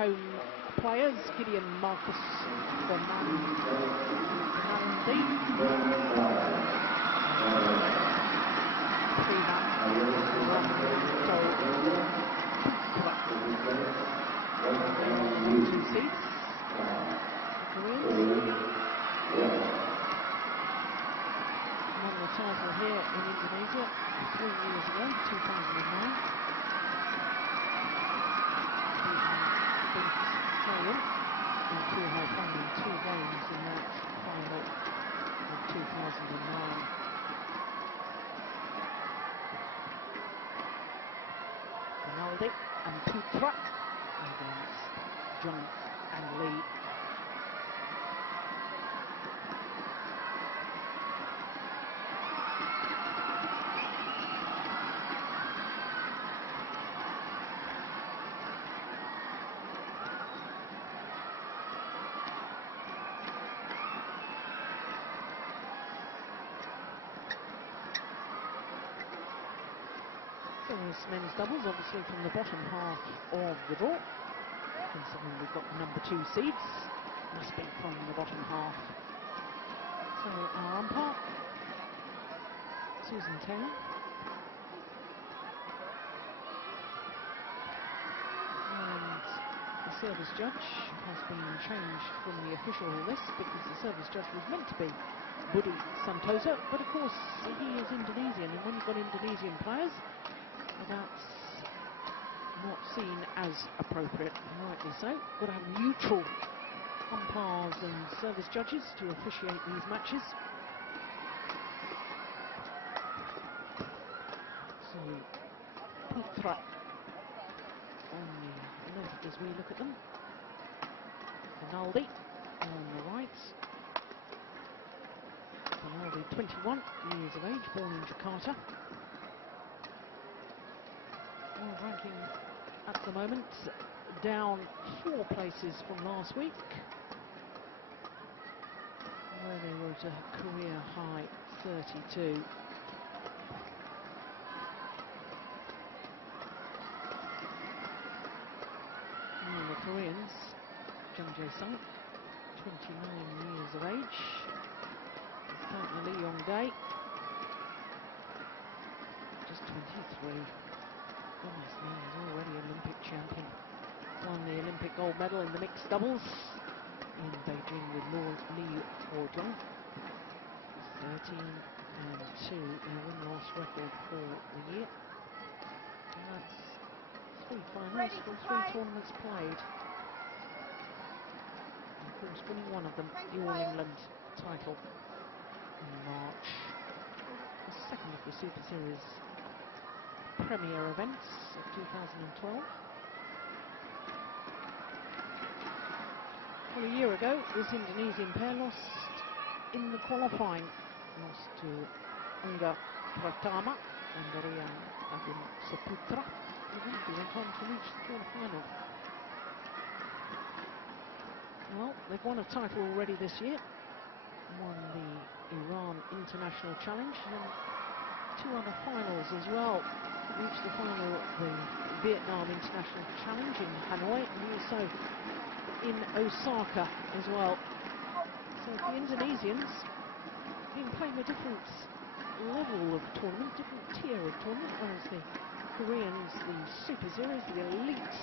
home players, Gideon, Markus, Rahmanto, Prima, Rahmanto, A.P.R.Putra. 2 seats. Koreans won the title here in Indonesia 3 years ago, 2009. Beat Australian in Kuhai Fun in 2 games in that final of 2009. Fernaldi and Putra against Jung and Lee. This men's doubles, obviously from the bottom half of the draw. Considering we've got the number 2 seeds, must be from the bottom half. So our umpire, Susan Taylor. And the service judge has been changed from the official list because the service judge was meant to be Budi Santoso, but of course he is Indonesian, and when you've got Indonesian players, that's not seen as appropriate, rightly so. Got to have neutral umpires and service judges to officiate these matches. So, Putra on the left as we look at them. Fernaldi on the right. Fernaldi, 21 years of age, born in Jakarta. World ranking at the moment down 4 places from last week, where they were at a career high 32. And the Koreans, Jung Jae-sung, 29 years of age, partner Lee Yong-dae, just 23. Goodness me, he's already Olympic champion. Won the Olympic gold medal in the mixed doubles in Beijing with Lee Ho-jung. 13-2 in a win-loss record for the year. And that's 3 finals from 3 tournaments played. And of course, winning one of them, the All England title in March. The second of the Super Series premier events of 2012. Well, a year ago, this Indonesian pair lost in the qualifying. Lost to Angga Pratama and Rian Agung Saputra. Eventually went on to reach the quarter-final. Well, they've won a title already this year. Won the Iran International Challenge and 2 other finals as well. Reached the final of the Vietnam International Challenge in Hanoi and also in Osaka as well. So the Indonesians have been playing a different level of tournament, different tier of tournament, whereas the Koreans, the Super Series, the elite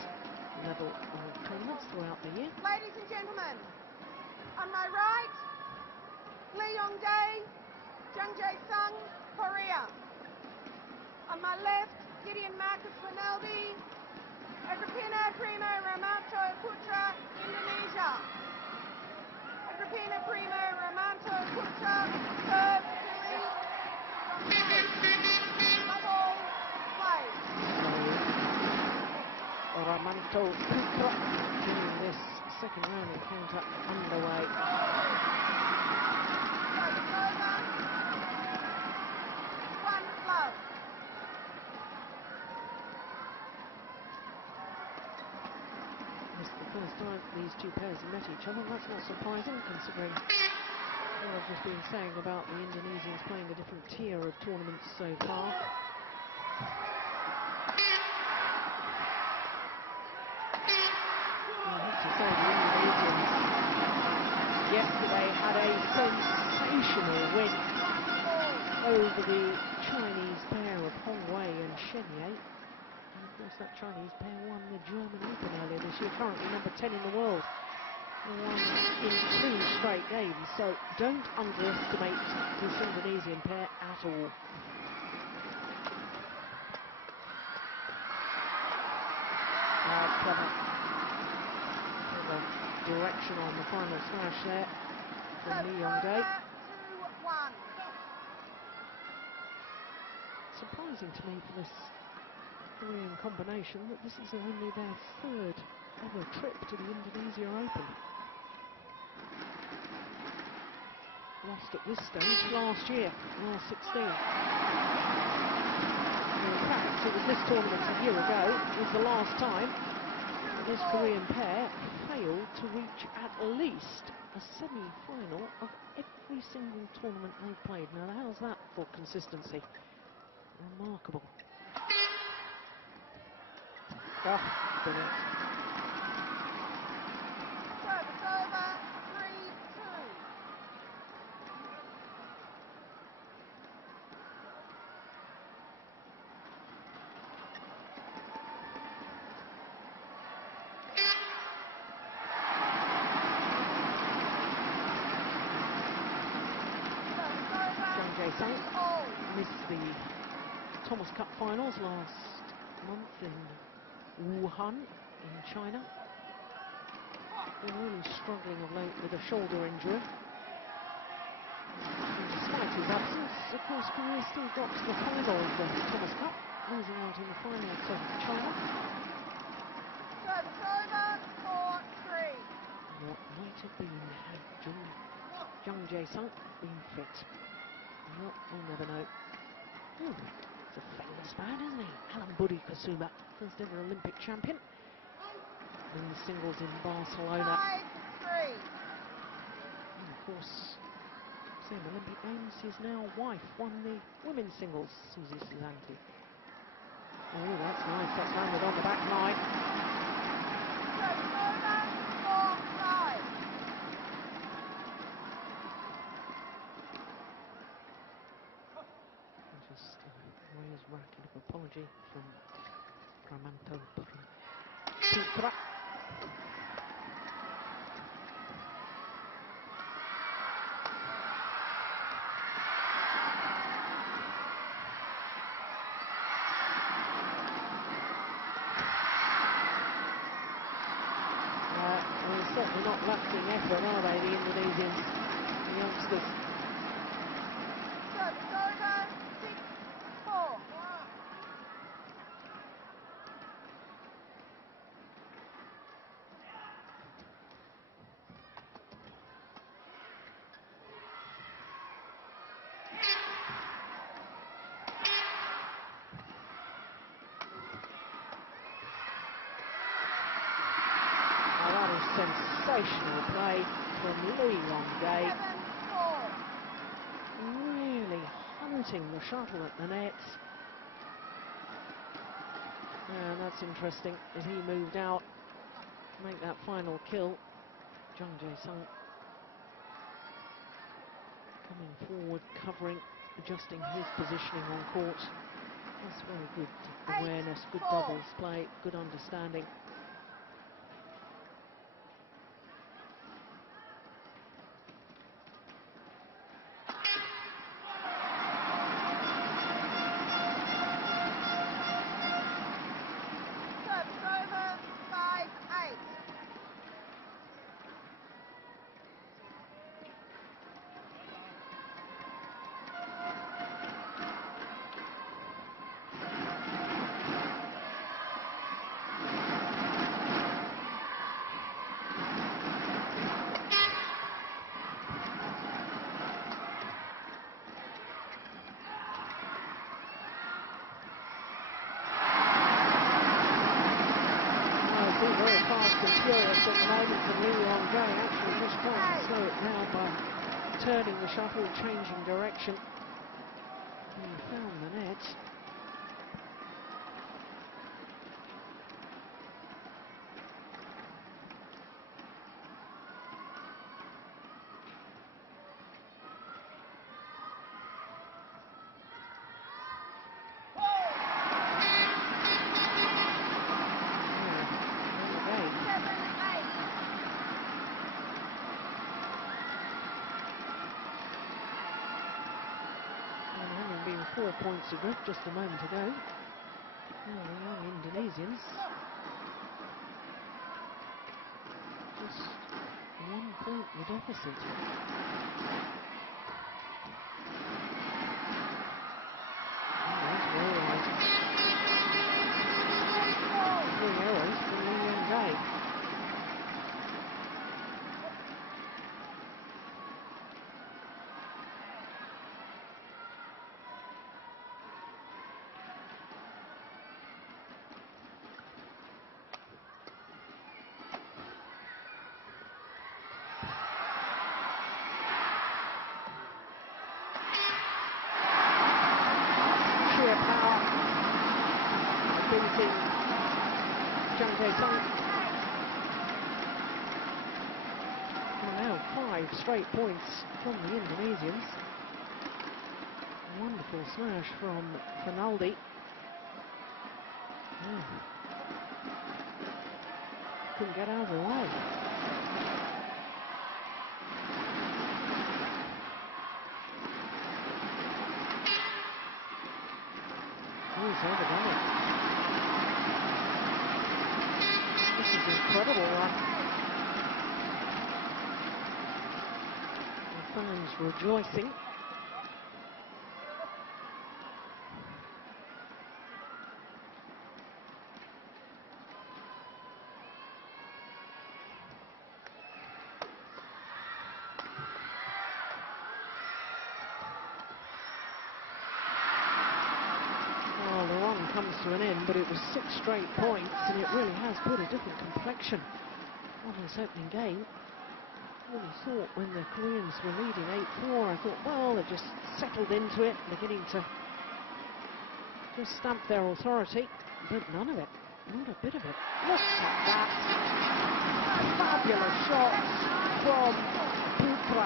level of tournaments throughout the year. Ladies and gentlemen, on my right, Lee Yong-dae, Jung Jae-sung, Korea. On my left, Gideon, Markus, Fernaldi, Agripinna, Prima, Rahmanto, A.P.R.Putra, Indonesia. Agripinna, Prima, Rahmanto, A.P.R.Putra, serve, double, play. Rahmanto, A.P.R.Putra getting this second round encounter underway. It's over. 1 love. First time these 2 pairs have met each other. That's not surprising considering what I've just been saying about the Indonesians playing a different tier of tournaments so far. over the Chinese pair of Hongwei and Shenier. And of course that Chinese pair won the German Open earlier this year, currently number 10 in the world. They won in 2 straight games, so don't underestimate this Indonesian pair at all. Clever direction on the final smash there from Lee Yong-jae. Surprising to me for this Korean combination that this is only their 3rd ever trip to the Indonesia Open. Lost at this stage last year, R16. In fact, it was this tournament a year ago, was the last time this Korean pair failed to reach at least a semi-final of every single tournament they've played. Now, how's that for consistency? Remarkable. Oh, brilliant. Service over, 3-2. Missed the Thomas Cup finals last month in Wuhan in China. Been really struggling of late with a shoulder injury. And despite his absence, of course, Korea still got to the final of the Thomas Cup, losing out in the final to China. Service over, 4-3. What might have been had Jung Jae-sung been fit? Well, we'll never know. He's a famous man, isn't he? Alan Budi Kusuma, first ever Olympic champion. In the singles in Barcelona. 5-3. And of course, same Olympic Games, his now wife won the women's singles, Suzy Susanti. Oh, that's nice. That's landed on the back line. Service over, 4-5. Just raised racket of apology from Rahmanto. Putra. They're certainly not lacking effort, are they, the Indonesians, the youngsters? Service over, 6-4. Sensational play from Lee Yong-jae. 7-4. Really hunting the shuttle at the net. And that's interesting as he moved out to make that final kill. Jung Jae-sung coming forward, covering, adjusting his positioning on court. That's very good awareness, good doubles play, good understanding. Furious at the moment, and Lee Yong-jae actually just trying to slow it down by turning the shuttle, changing direction. And he found the net. 0 points adrift just a moment ago. Now the young Indonesians just 1 point the deficit. Now 5 straight points from the Indonesians. Wonderful smash from Fernaldi. Couldn't get out of the way. He's overdone it. This is an incredible run. The fans rejoicing. Comes to an end, but it was 6 straight points, and it really has put a different complexion on this opening game. I really thought when the Koreans were leading 8-4, I thought, well, they've just settled into it, beginning to just stamp their authority, but none of it, not a bit of it. Look at that, fabulous shot from A.P.R.Putra.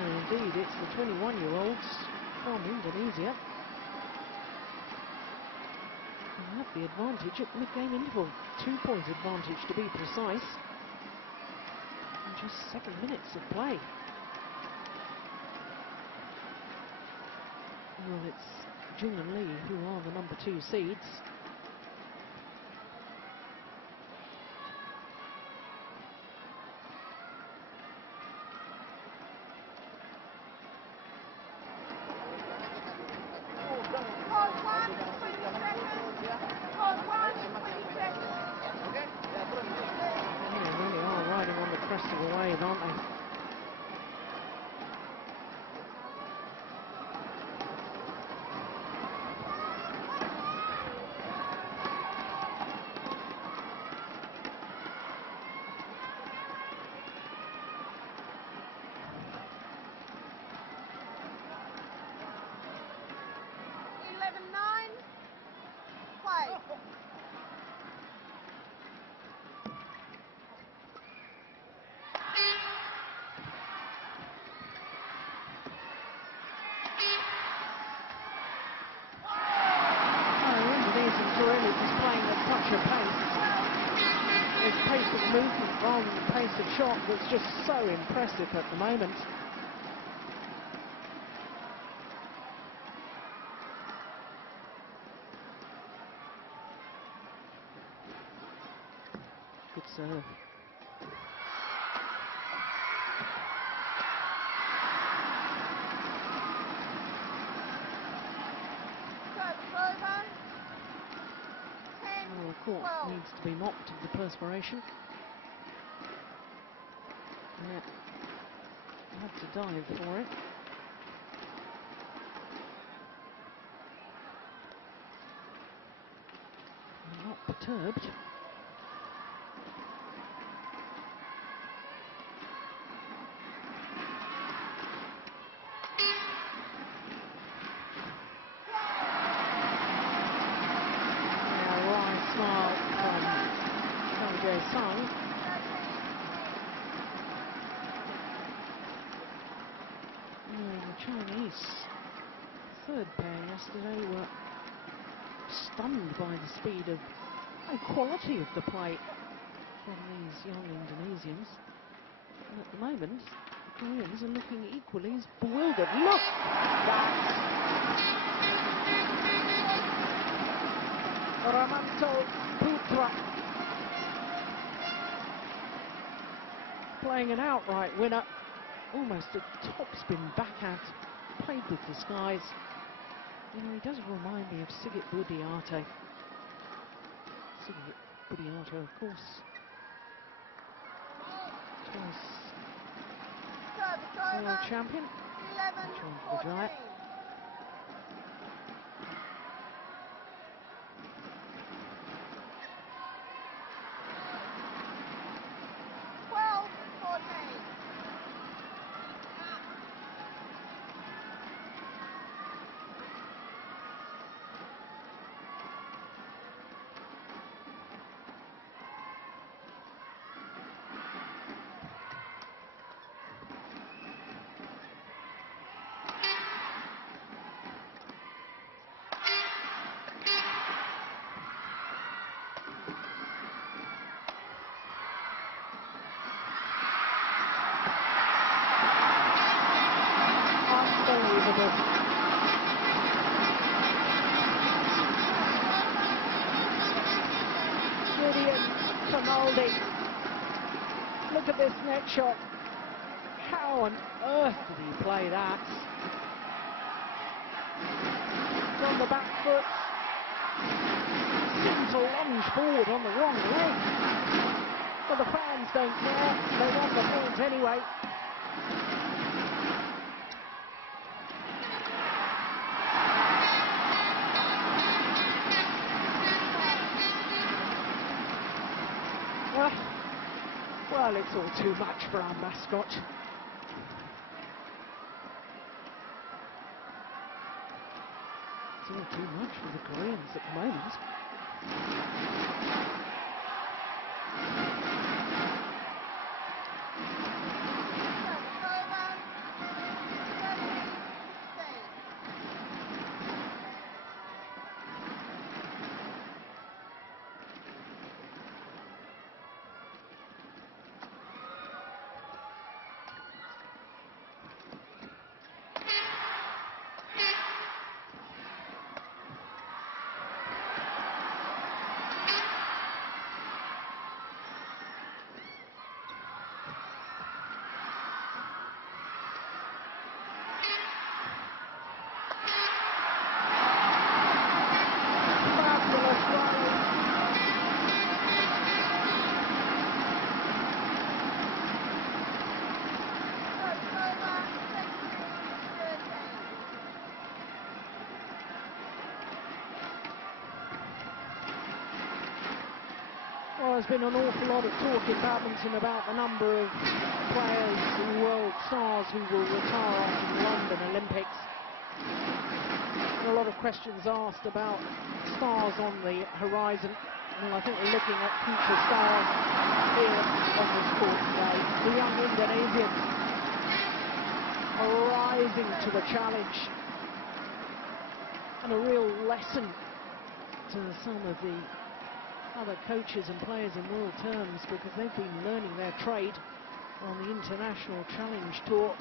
And indeed, it's the 21-year-olds from Indonesia. They have the advantage at mid-game interval. 2-point advantage to be precise. In just 7 minutes of play. Well, it's Jung and Lee who are the number 2 seeds. Pace of movement rather than pace of shot that's just so impressive at the moment. Good serve. Well, the court needs to be mopped of the perspiration. Yeah, had to dive for it. Not perturbed. Third pair yesterday were stunned by the speed of and quality of the play from these young Indonesians. And at the moment, Koreans are looking equally as bewildered. Look! That's A.P.R.Putra playing an outright winner. Almost a topspin backhand, played with disguise. You know, he does remind me of Sigit Budiarte. Sigit Budiarte, of course, twice world champion. 11-14. 12-14. Unbelievable. G.M.Fernaldi. Look at this net shot. How on earth did he play that? It's on the back foot. Seemed to lunge forward on the wrong leg. But the fans don't care. They want the points anyway. Well, it's all too much for our mascot. It's all too much for the Koreans at the moment. There's been an awful lot of talk in badminton about the number of players, world stars who will retire after the London Olympics. And a lot of questions asked about stars on the horizon. And I think we're looking at future stars here on this court today. The young Indonesians are rising to the challenge. And a real lesson to some of the other coaches and players in world terms, because they've been learning their trade on the International Challenge Tour,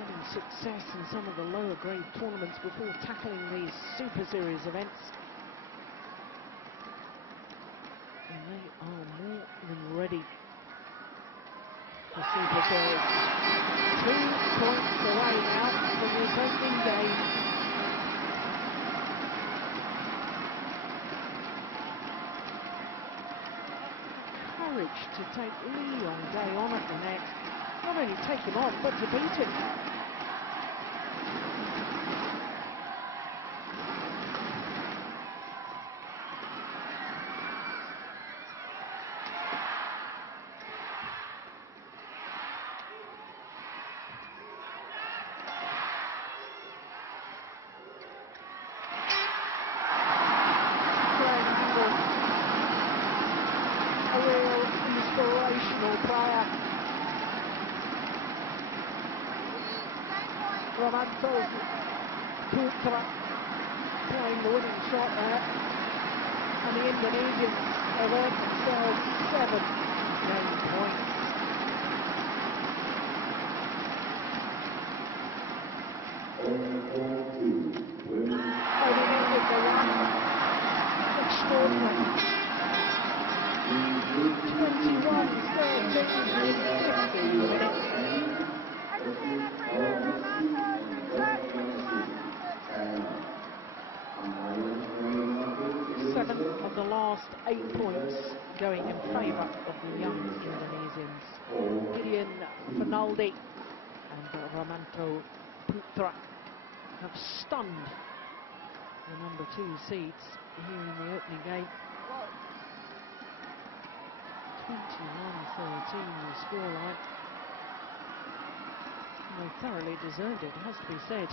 getting success in some of the lower grade tournaments before tackling these Super Series events. And they are more than ready for Super Series. 2 points away now from this opening game. To take Yong on at the net, not only take him on, but to beat him. Rahmanto playing the winning shot there, and the Indonesians have earned themselves 7 game points. Oh, he ended the run. Extraordinary. 21-13 in 15 minutes. Agripinna, Prima, Rahmanto, congrats, 21-13. 7 of the last 8 points going in favour of the young Indonesians. G.M.Fernaldi and Rahmanto A.P.R.Putra have stunned the number 2 seeds here in the opening game. 21-13 the scoreline. They thoroughly deserved it, has to be said.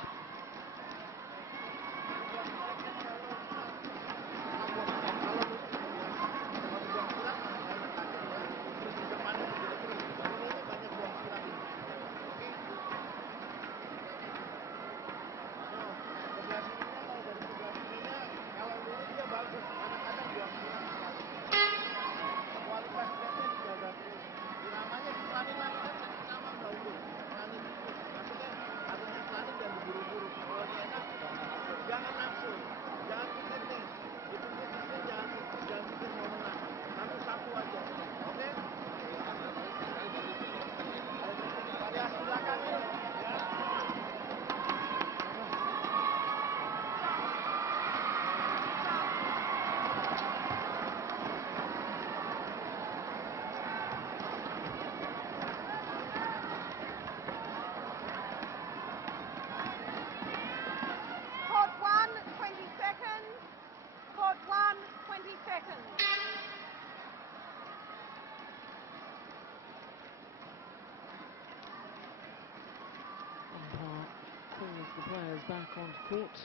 Calls the players back onto court.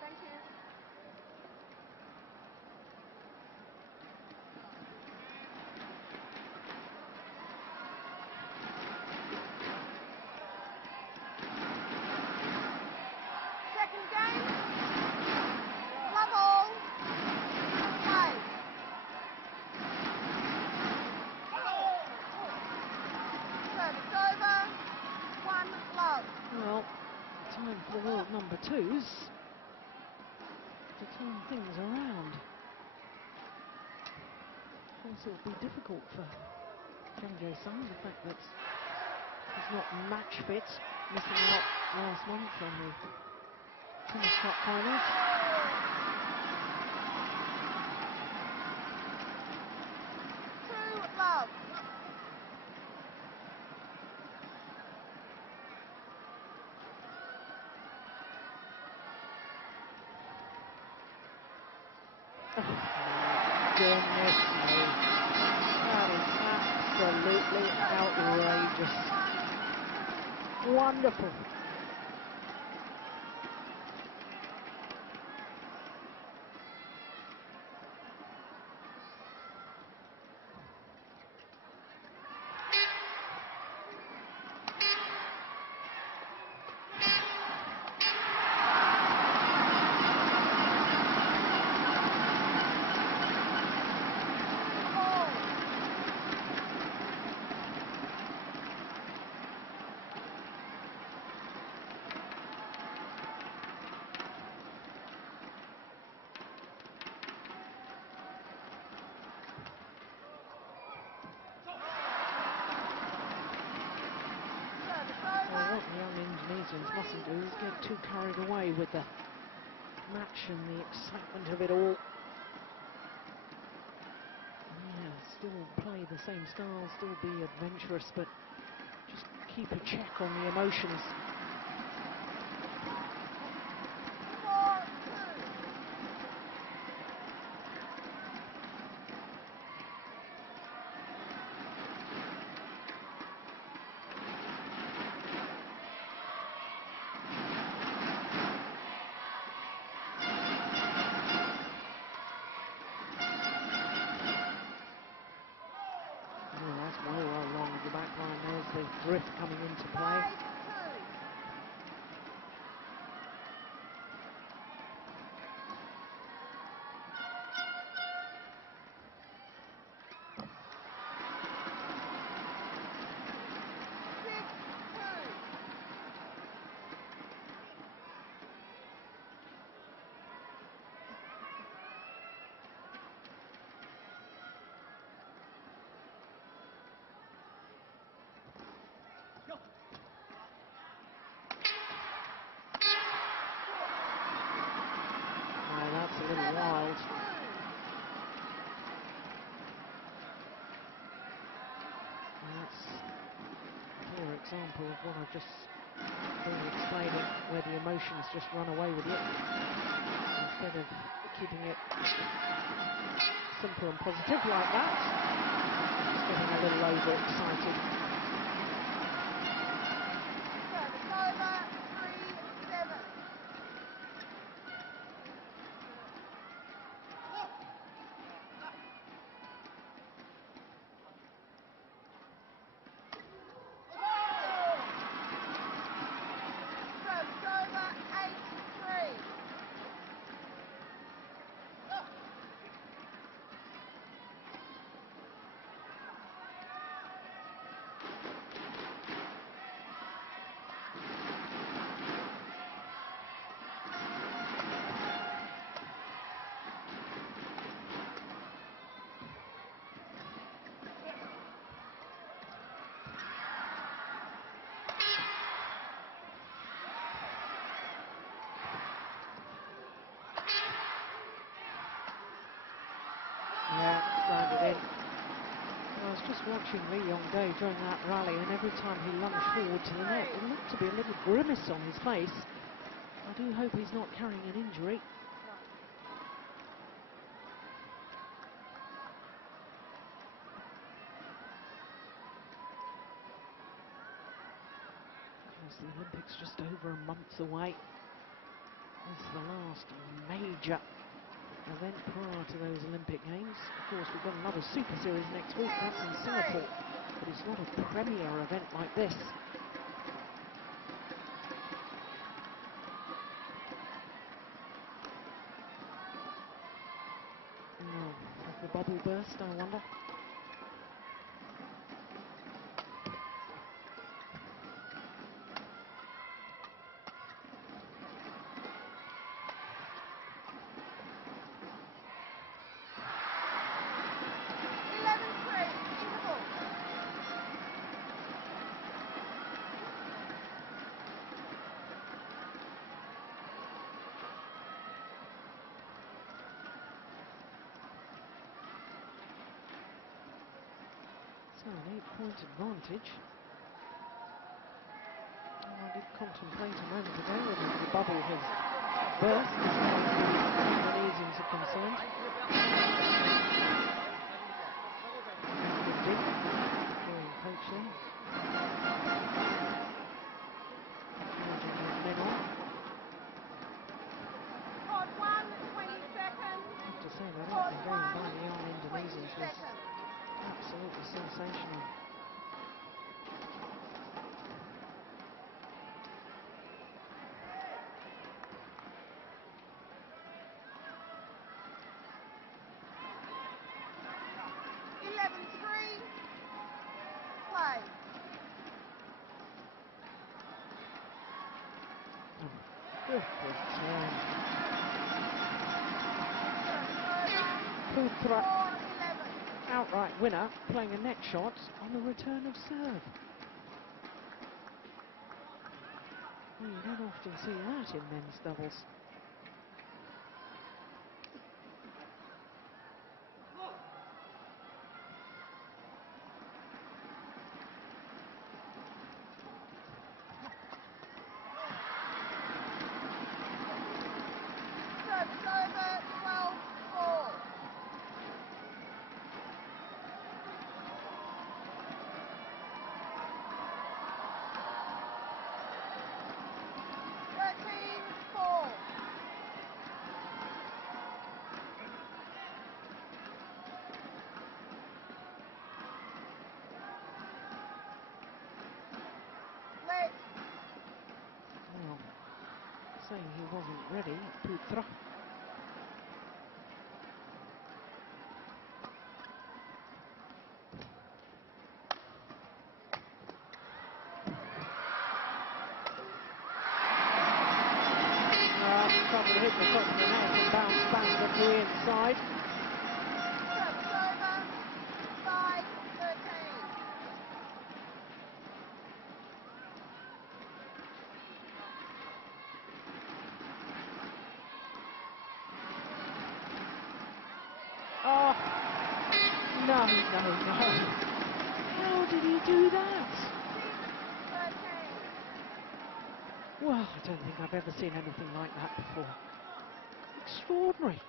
Thank you. Second game. Love all. Play. Service over. 1 love. Well, time for the world number 2s to turn things around. Of course, it'll be difficult for KJ Sung, the fact that he's not match fit, missing out last month on the Tennis Cup finals. Love. Goodness me. That is absolutely outrageous. Wonderful. What the young Indonesians mustn't do is get too carried away with the match and the excitement of it all. Yeah, still play the same style, still be adventurous, but just keep a check on the emotions. The drift coming into play. example of what I've just been explaining, where the emotions just run away with you. Instead of keeping it simple and positive like that, just getting a little overexcited. Service over, 3-7. Service over, 8-3. Yeah, grounded in. So I was just watching Yong go during that rally, and every time he lunged forward to the net, it looked to be a little grimace on his face. I do hope he's not carrying an injury. As the Olympics just over a month away, it's the last major event prior to those Olympic Games. Of course, we've got another Super Series next week, that's in Singapore, but it's not a premier event like this. Oh, has the bubble burst, I wonder? So an 8-point advantage. Oh, I did contemplate a moment ago whether the bubble has burst as far as the Indonesians are concerned. It did, during coach there. Urging those men on. Pod 1, 20 seconds. I have to say, they don't Pod been going by 1, the young 20 Indonesians was seconds. absolutely sensational. Play. Good return. Putra, outright winner, playing a net shot on the return of serve. Well, you don't often see that in men's doubles. Service over, 12-4. Well, saying he wasn't ready, Putra. Trouble hit the top of the net and bounce back the three inside. Service over, 5-13. Oh, no. How did he do that? Well, I don't think I've ever seen anything like that before. Extraordinary.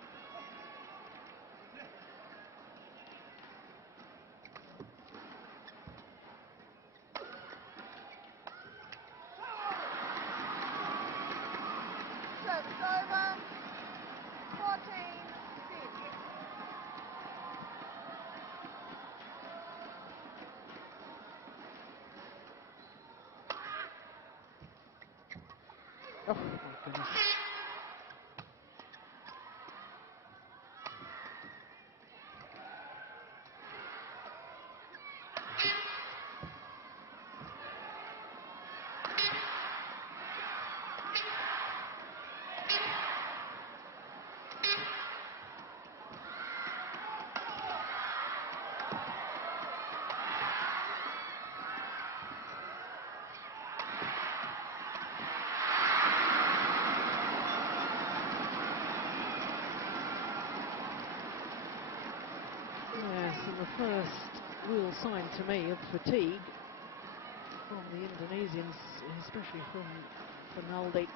Service over. 14-6. Oh, my goodness. Yes, and the first real sign to me of fatigue from the Indonesians, especially from Fernaldi.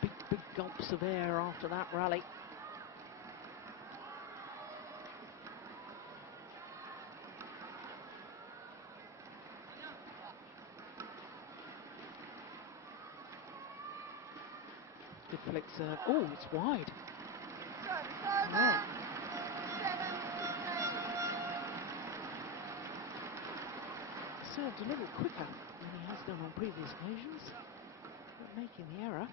Big gulps of air after that rally. Good flick serve. Oh, it's wide. Service over. Oh. 7-15. Served a little quicker than he has done on previous occasions, not making the error.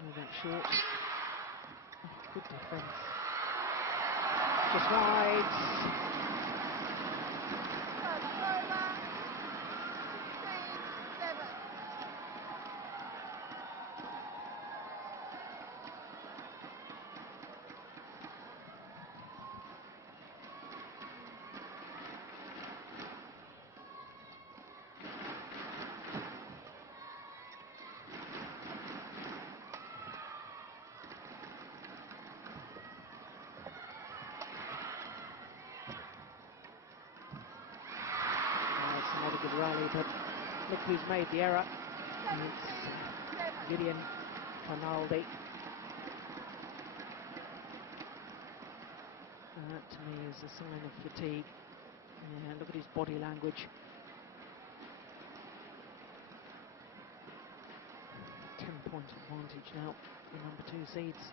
Oh, that's short. Oh, good defence. Just wide. Service over. 16-7. Another good rally, but look who's made the error. And it's 17-7. Gideon, Fernaldi. And that to me is a sign of fatigue. Yeah, look at his body language. 10-point advantage now, the number 2 seeds.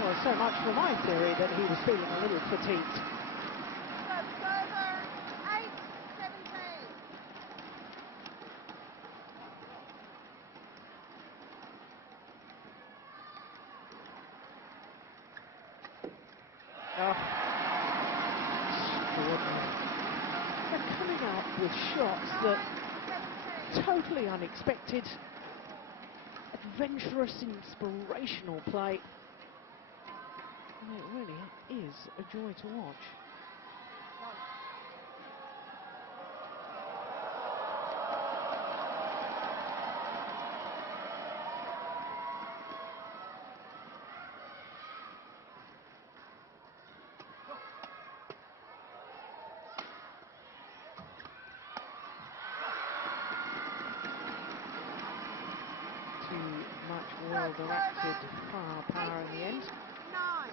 Well, so much for my theory that he was feeling a little fatigued. Service over. 8-17. Oh, extraordinary. They're coming out with shots that 9-17. totally unexpected, adventurous, inspirational play. And it really is a joy to watch. Too much well-directed firepower in the end. 9.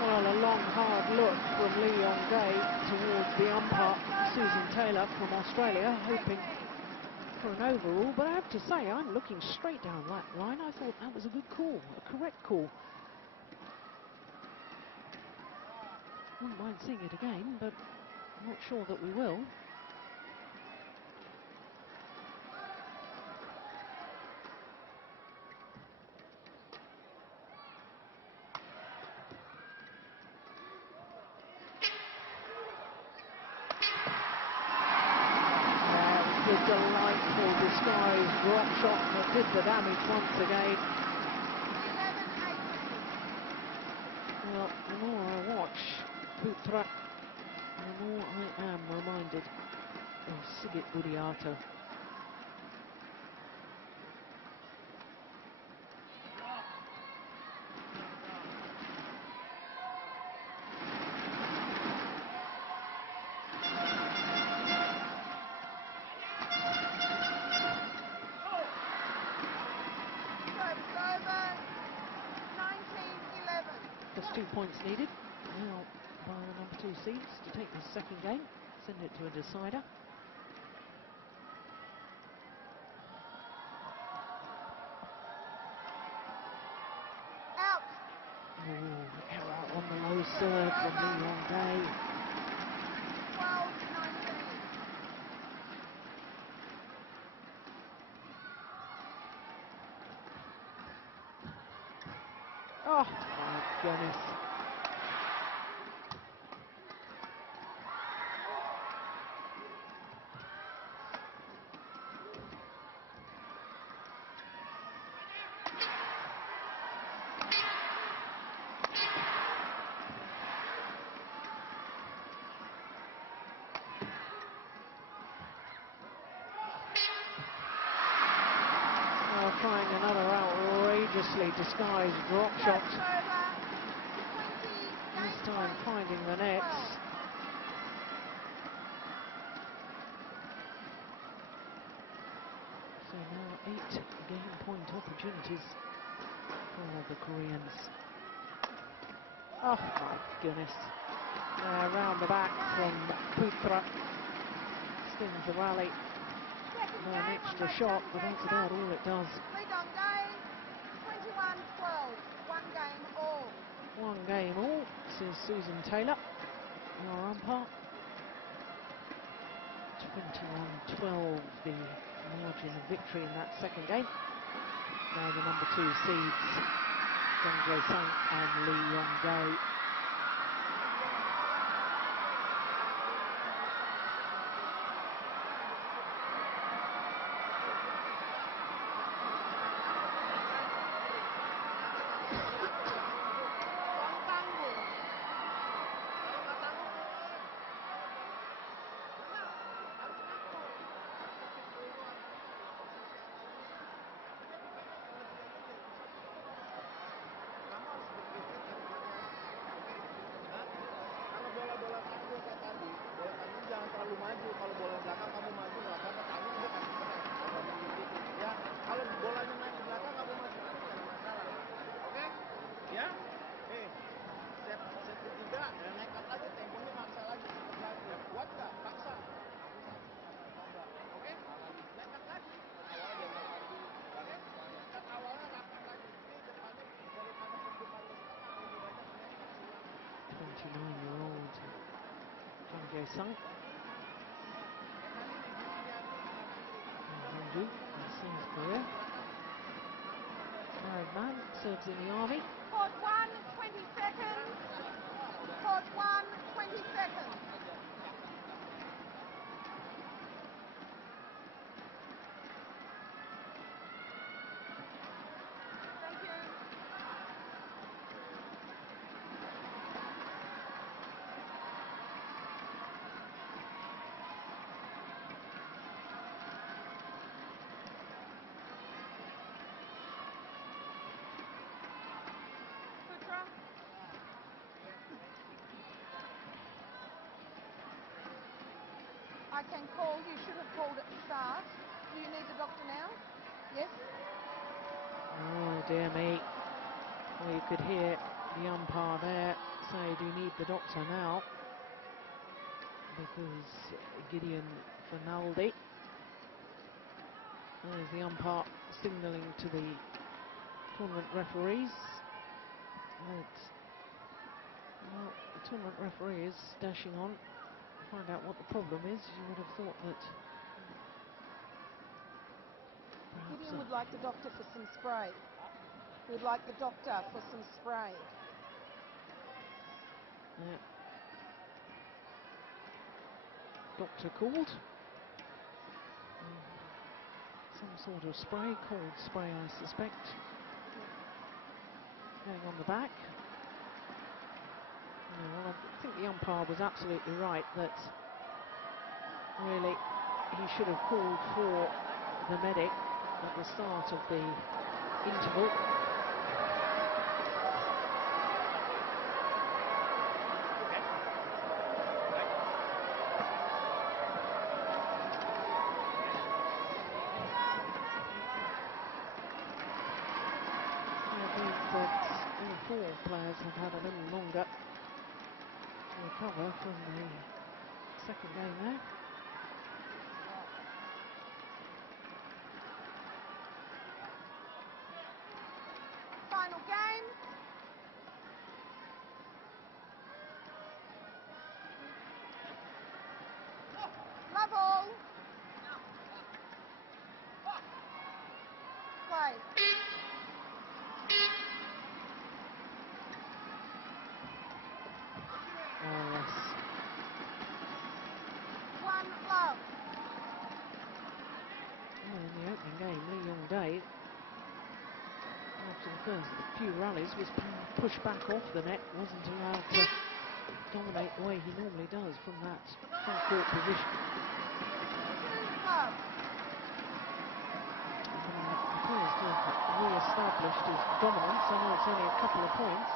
Well, a long, hard look from Yong towards the umpire, Susan Taylor from Australia, hoping for an overrule. But I have to say, I'm looking straight down that line. I thought that was a good call, a correct call. Wouldn't mind seeing it again, but I'm not sure that we will. delightful disguise drop shot that did the damage once again. 11-18. Well, the more I watch Putra, the more I am reminded of Sigit Budiato. Just 2 points needed now by the number 2 seeds to take the second game, send it to a decider. Out. Ooh, error on the low serve from Yong. 12-19. Oh my goodness. Trying another outrageously disguised drop shot. This time finding the nets. So now 8 game point opportunities for the Koreans. Oh my goodness. Round the back from Putra. Stings the rally. An extra shot, but that's about all it does. Lead on day 21-12. 1 game all. 1 game all, says Susan Taylor, our umpire. 21-12, the margin of victory in that second game. Now the number 2 seeds, Jung and Lee Yong. Jangan terlalu maju, kalau bola belakang kamu maju nggak apa-apa, kamu udah kasih berat, ya. Kalau bolanya naik ke belakang kamu maju lagi nggak ada masalah, oke? Ya, set ketiga, nekat lagi, temponya maksa lagi, cepat lagi, kuat nggak? Paksa, oke? Nekat lagi, awalnya nekat lagi, oke? Kan awalnya nekat lagi, ini depannya daripada depan setengah lebih banyak nekat. 29-year-old Jung Jae-sung. From South Korea. Married man, serves in the army. Court 1, 20 seconds. Court 1, 20 seconds. Thank you. I can call, you should have called at the start. Do you need the doctor now? Yes? Oh dear me. Well, you could hear the umpire there say, do you need the doctor now? Because G.M.Fernaldi, there's the umpire signalling to the tournament referees that, well, the tournament referee is dashing on to find out what the problem is. You would have thought that Gideon would like the doctor for some spray. He would like the doctor for some spray. Yeah. Doctor called. Some sort of spray, cold spray I suspect. Going on the back. Well, I think the umpire was absolutely right that really he should have called for the medic at the start of the interval. All players have had a little longer to recover from the second game there. Final game. Level. Play. One love. Well, in the opening game, Yong, after the first few rallies, was pushed back off the net, wasn't allowed to dominate the way he normally does from that front court position. Love. Appears to have re-established his dominance. I know it's only a couple of points.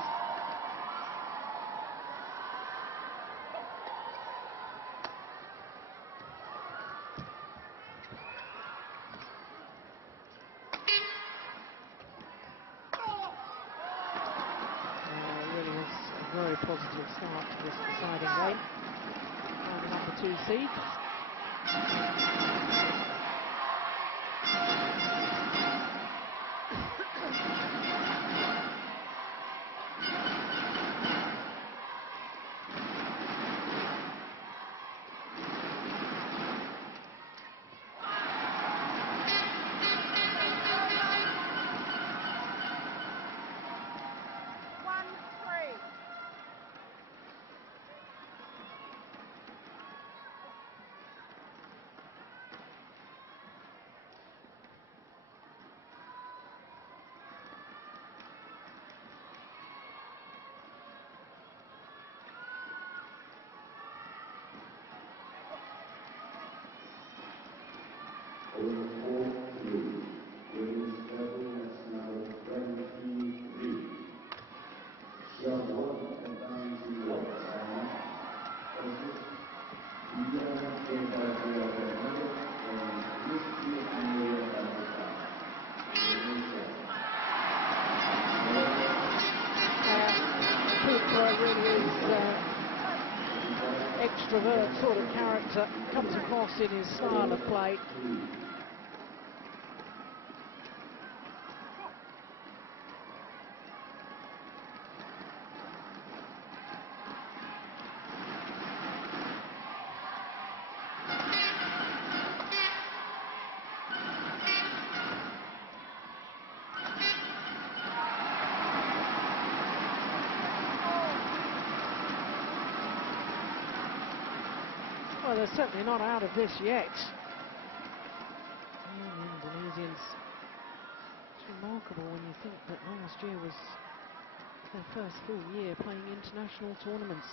Very positive start to this deciding game. And the number 2 seed. Extrovert sort of character comes across in his style of play. Well, they're certainly not out of this yet. The Indonesians, it's remarkable when you think that last year was their first full year playing international tournaments.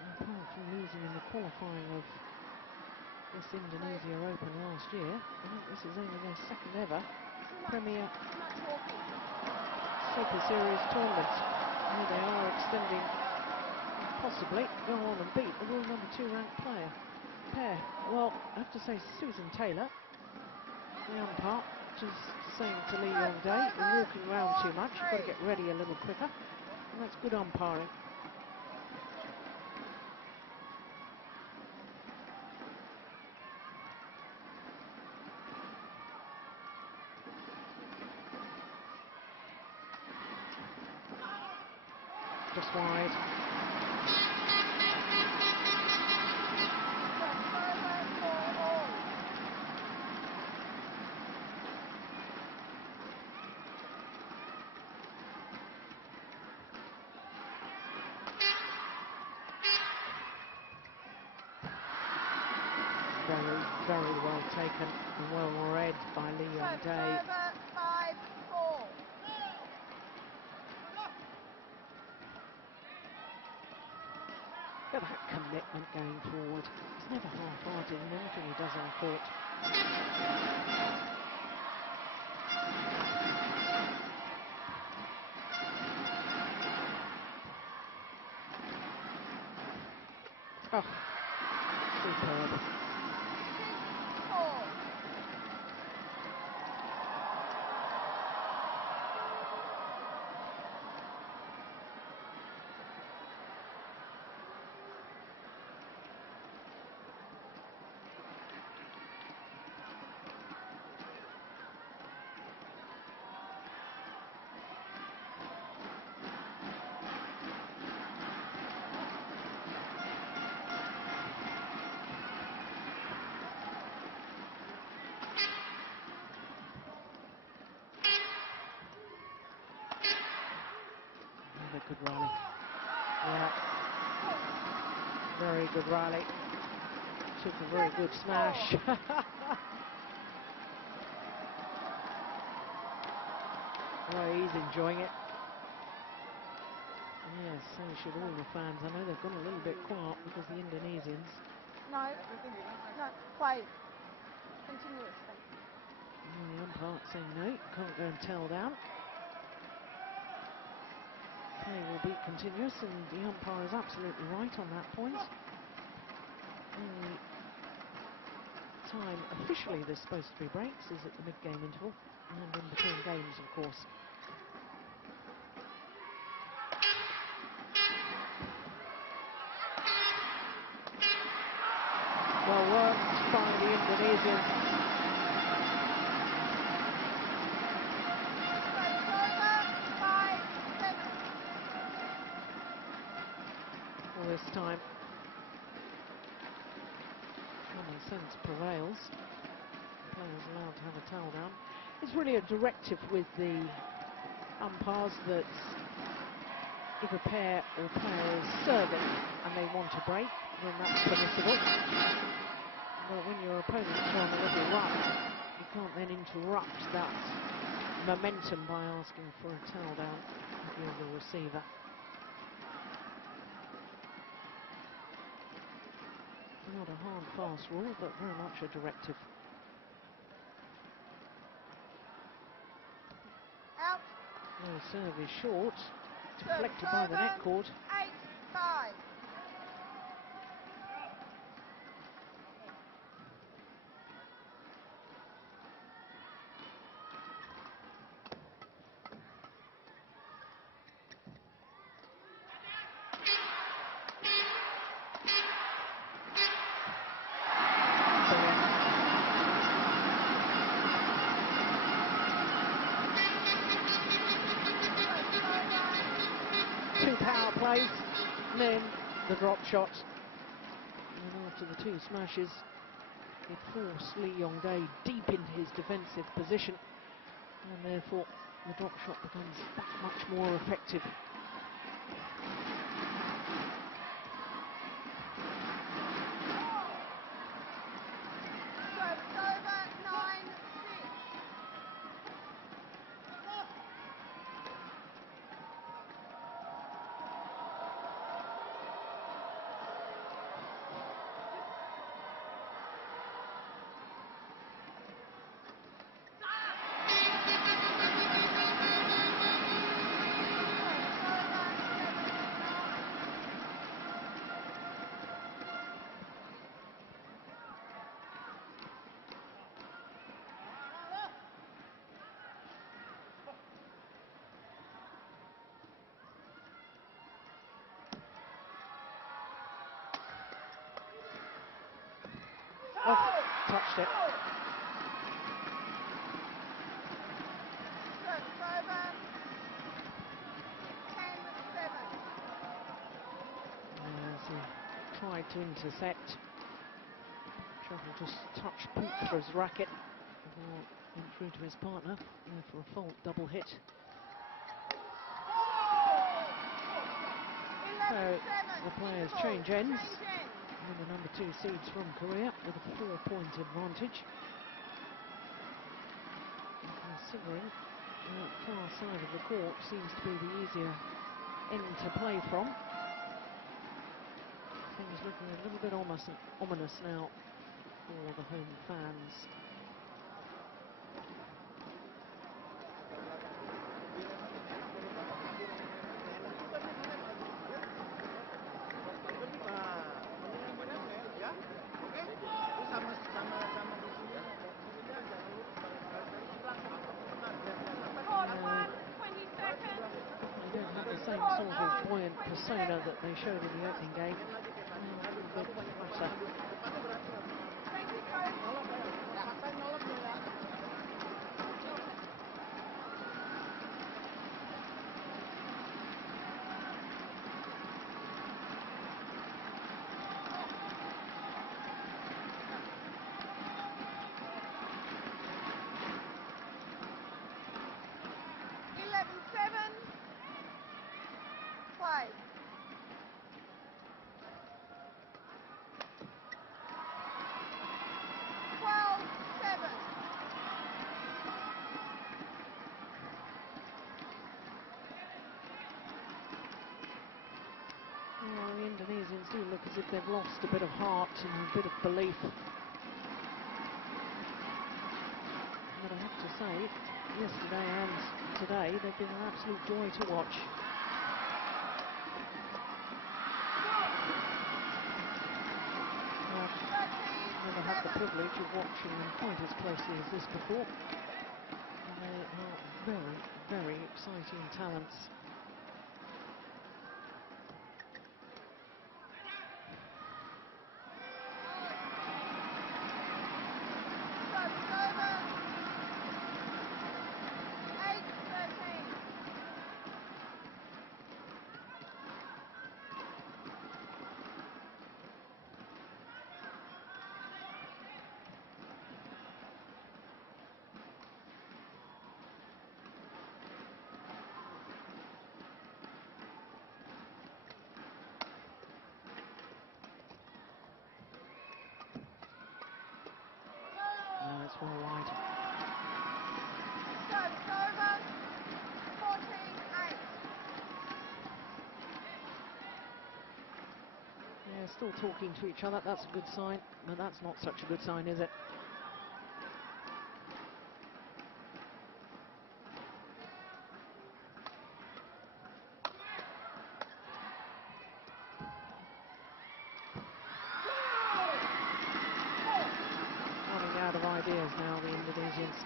And apart from losing in the qualifying of this Indonesia Open last year, I think this is only their second ever Premier Super Series tournament. Here they are extending, possibly go on and beat the world number 2 ranked pair. Well, I have to say, Susan Taylor, the umpire, just saying to Lee Yong, you're walking around too much, you've got to get ready a little quicker, and that's good umpiring. Just wide. Very well taken and well read by Lee Yong Dae. Server 5-4. Look at that commitment going forward. He's never half-hearted in anything he does on court. Oh, superb. 6-4. Another good rally. Yeah. Very good rally. Took a very good smash. Oh, he's enjoying it. Yes, so should all the fans. I know they've gone a little bit quiet because the Indonesians. No, play continuously. The umpire saying no, you can't go and tell down. Play will be continuous, and the umpire is absolutely right on that point. The time officially there's supposed to be breaks is at the mid-game interval, and in between games, of course. Well worked by the Indonesians. Well, this time, common sense prevails. Players allowed to have a towel down. It's really a directive with the umpires that if a pair or player is serving and they want a break, then that's permissible. But when your opponent's on a little run, you can't then interrupt that momentum by asking for a towel down if you're the receiver. Not a hard, fast rule, but very much a directive. Out. The serve is short, deflected by the net cord. 8-5. Power plays, and then the drop shot. And after the two smashes, it forced Lee Yong Dae deep into his defensive position, and therefore the drop shot becomes that much more effective. Oh, touched it. As he tried to intercept, shuttle just touched Putra's racket before it went through to his partner, there for a fault double hit. So the players change ends. And the number 2 seeds from Korea with a 4-point advantage. Considering the far side of the court seems to be the easier end to play from. Things looking a little bit ominous now for the home fans. Same sort of buoyant persona that they showed in the opening game. A bit flatter. The Indonesians do look as if they've lost a bit of heart and a bit of belief. But I have to say, yesterday and today, they've been an absolute joy to watch. I've never had the privilege of watching them quite as closely as this before. And they are very, very exciting talents. It's well wide. Service over. 14-8. Yeah, still talking to each other. That's a good sign. But that's not such a good sign, is it? Out of ideas now, the Indonesians.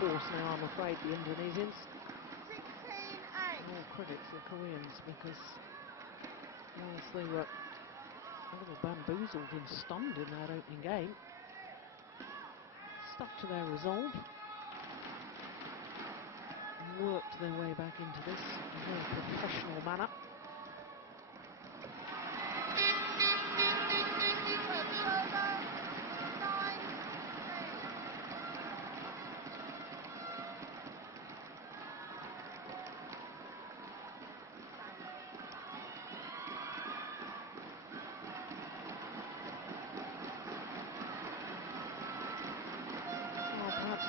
Force now, I'm afraid, the Indonesians. 16-8. All credit to the Koreans, because whilst they were a little bamboozled and stunned in that opening game, stuck to their resolve and worked their way back into this in a very professional manner.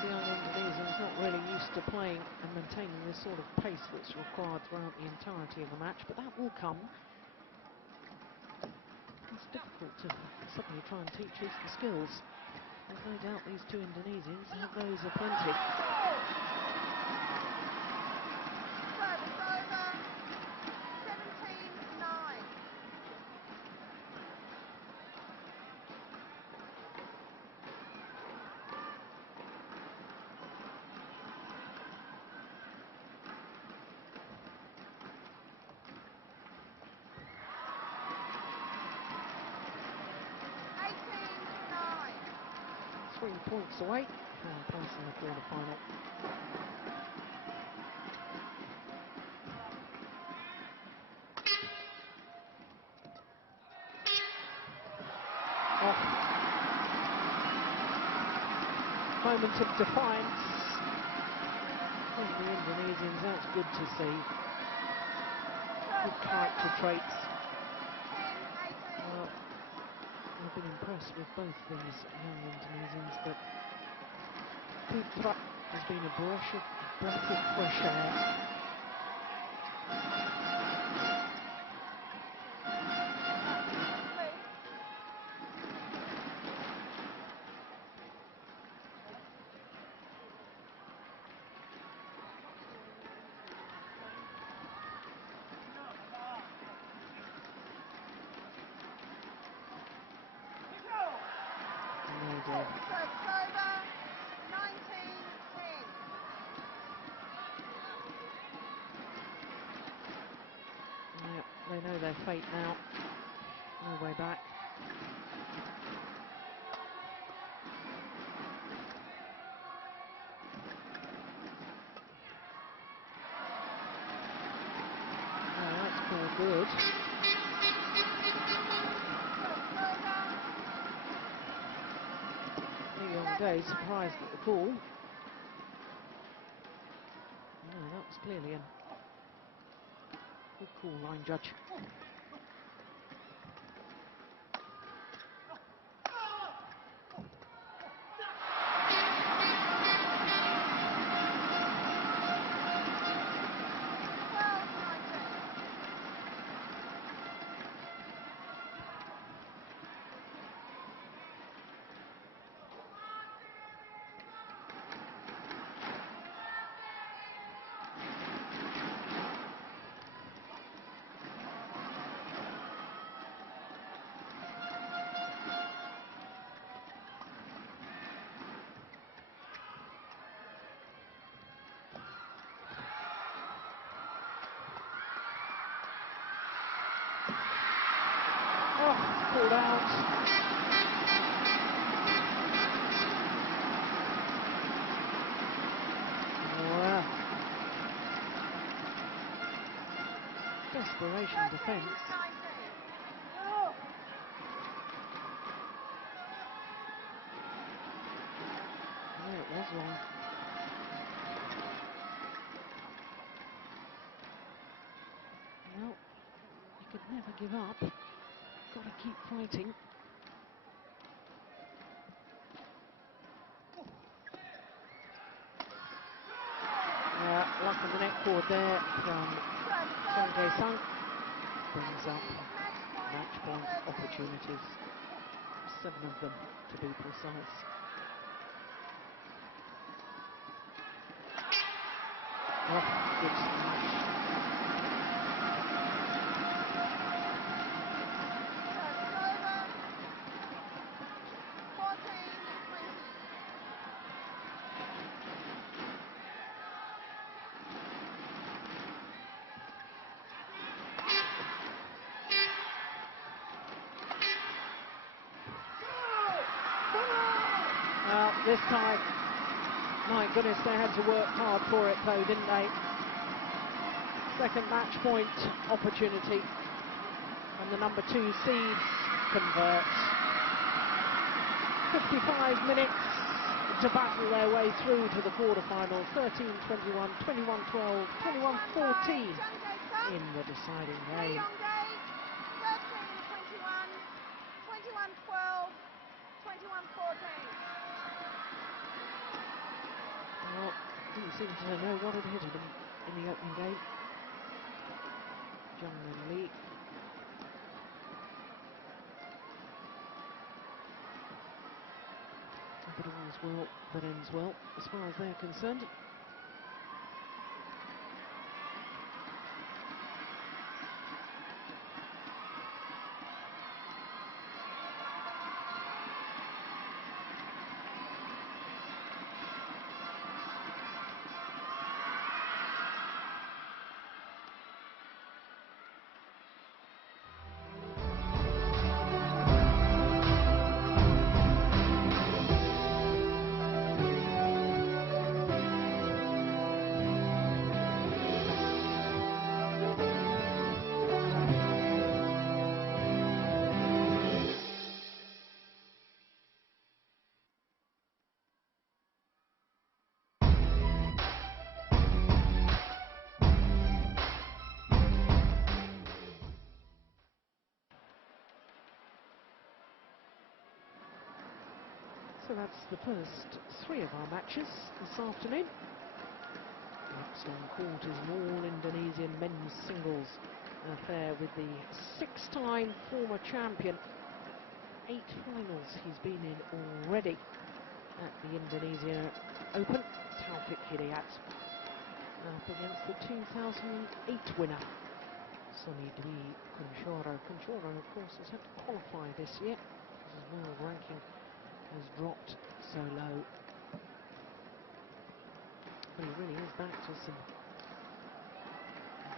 The young Indonesians not really used to playing and maintaining this sort of pace that's required throughout the entirety of the match, but that will come. It's difficult to suddenly try and teach us the skills. There's no doubt these two Indonesians have those aplenty. Service over. 17-9. 3 points away from a place in the quarter-final. Moment of defiance from the Indonesians. That's good to see. Good character traits. Well, I've been impressed with both these young Indonesians, but A.P.R.Putra has been a breath of fresh air. They know their fate now. No way back. Oh, that's all good. Yong surprised at the call. No, that was clearly a good call, line judge. Pulled out. Well, desperation defence. Yeah, it was long. Well, you could never give up. Got to keep fighting. Luck on the net cord there from Song brings up match point opportunities. 7 of them, to be precise. Oh, good smash. Well, this time, my goodness, they had to work hard for it though, didn't they? Second match point opportunity, and the number 2 seeds convert. 55 minutes to battle their way through to the quarterfinals. 13-21, 21-12, 21-14 in the deciding game. 13-21, 21-12, 21-14. Well, didn't seem to know what had hit him in the opening game. Jung and Lee. But all's well that ends well, as far as they're concerned. So that's the first 3 of our matches this afternoon. Next on court is an all-Indonesian men's singles affair with the 6-time former champion. 8 finals he's been in already at the Indonesia Open. Taufik Hidayat up against the 2008 winner, Sonny Dwi Kunchoro. Kunchoro, of course, has had to qualify this year because his world ranking has dropped so low. But he really is back to some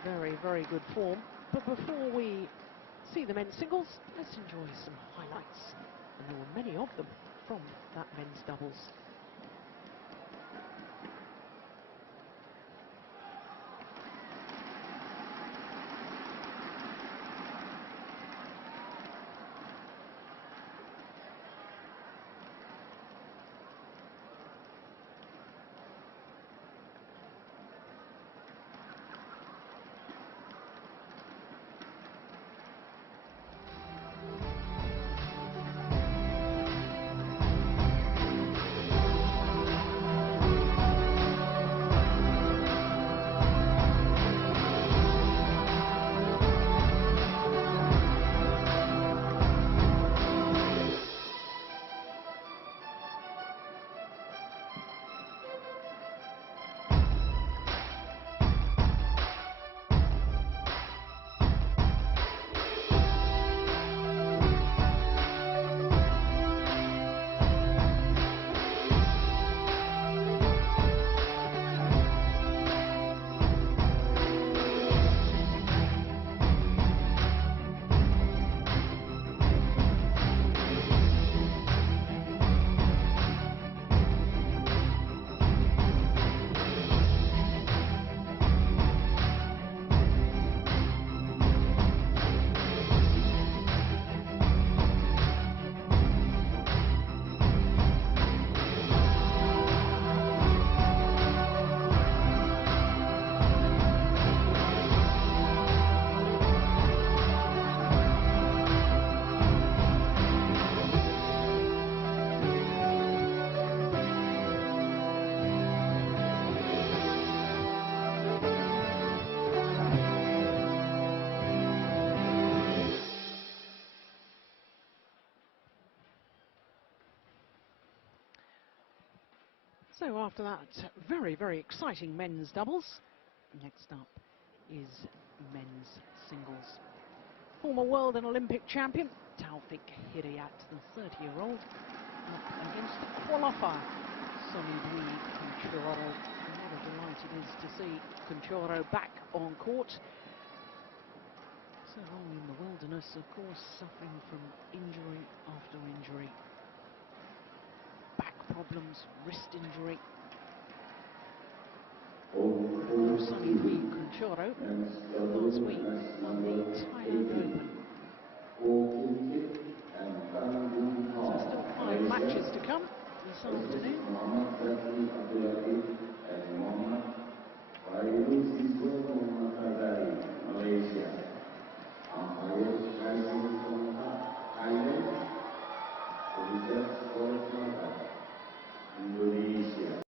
very, very good form. But before we see the men's singles, let's enjoy some highlights. And there were many of them from that men's doubles. So after that very, very exciting men's doubles, next up is men's singles. Former world and Olympic champion Taufik Hidayat, the 30-year-old, up against the qualifier Sonny Dwi Kunchoro. What a delight it is to see Kunchoro back on court. So long in the wilderness, of course, suffering from injury after injury. Back problems, wrist injury. Sonny Dwi Kunchoro last week won the Thailand Open. So still 5 matches to come this afternoon.